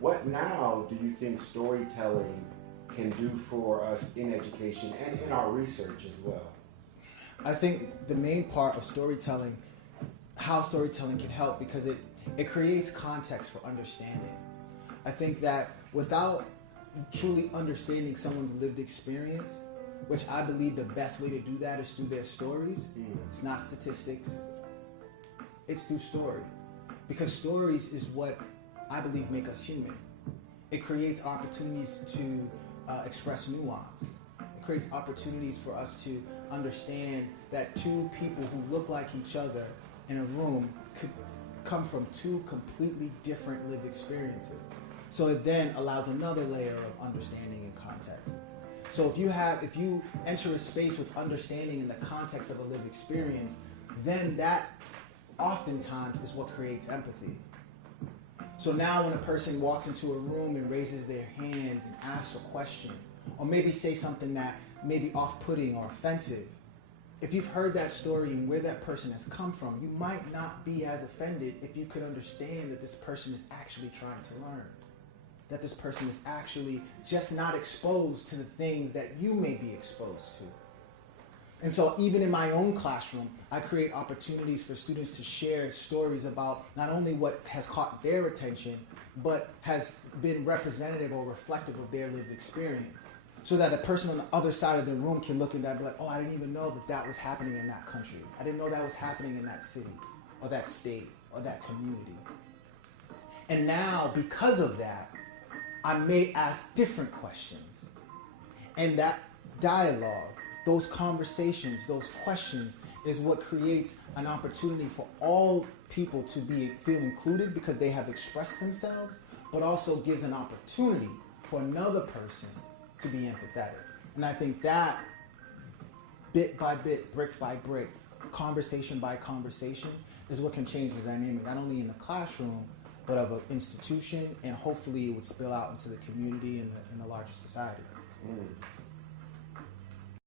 What now do you think storytelling can do for us in education and in our research as well? I think the main part of storytelling, how storytelling can help, because it creates context for understanding. I think that without truly understanding someone's lived experience, which I believe the best way to do that is through their stories. It's not statistics. It's through story. Because stories is what I believe make us human. It creates opportunities to express nuance. It creates opportunities for us to understand that two people who look like each other in a room could come from two completely different lived experiences. So it then allows another layer of understanding and context. So if you enter a space with understanding in the context of a lived experience, then that oftentimes is what creates empathy. So now when a person walks into a room and raises their hands and asks a question, or maybe say something that may be off-putting or offensive, if you've heard that story and where that person has come from, you might not be as offended if you could understand that this person is actually trying to learn. That this person is actually just not exposed to the things that you may be exposed to. And so even in my own classroom, I create opportunities for students to share stories about not only what has caught their attention, but has been representative or reflective of their lived experience. So that a person on the other side of the room can look at that and be like, oh, I didn't even know that that was happening in that country. I didn't know that was happening in that city, or that state, or that community. And now, because of that, I may ask different questions. And that dialogue, those conversations, those questions is what creates an opportunity for all people to feel included because they have expressed themselves, but also gives an opportunity for another person to be empathetic. And I think that bit by bit, brick by brick, conversation by conversation is what can change the dynamic, not only in the classroom, but of an institution, and hopefully it would spill out into the community and the larger society.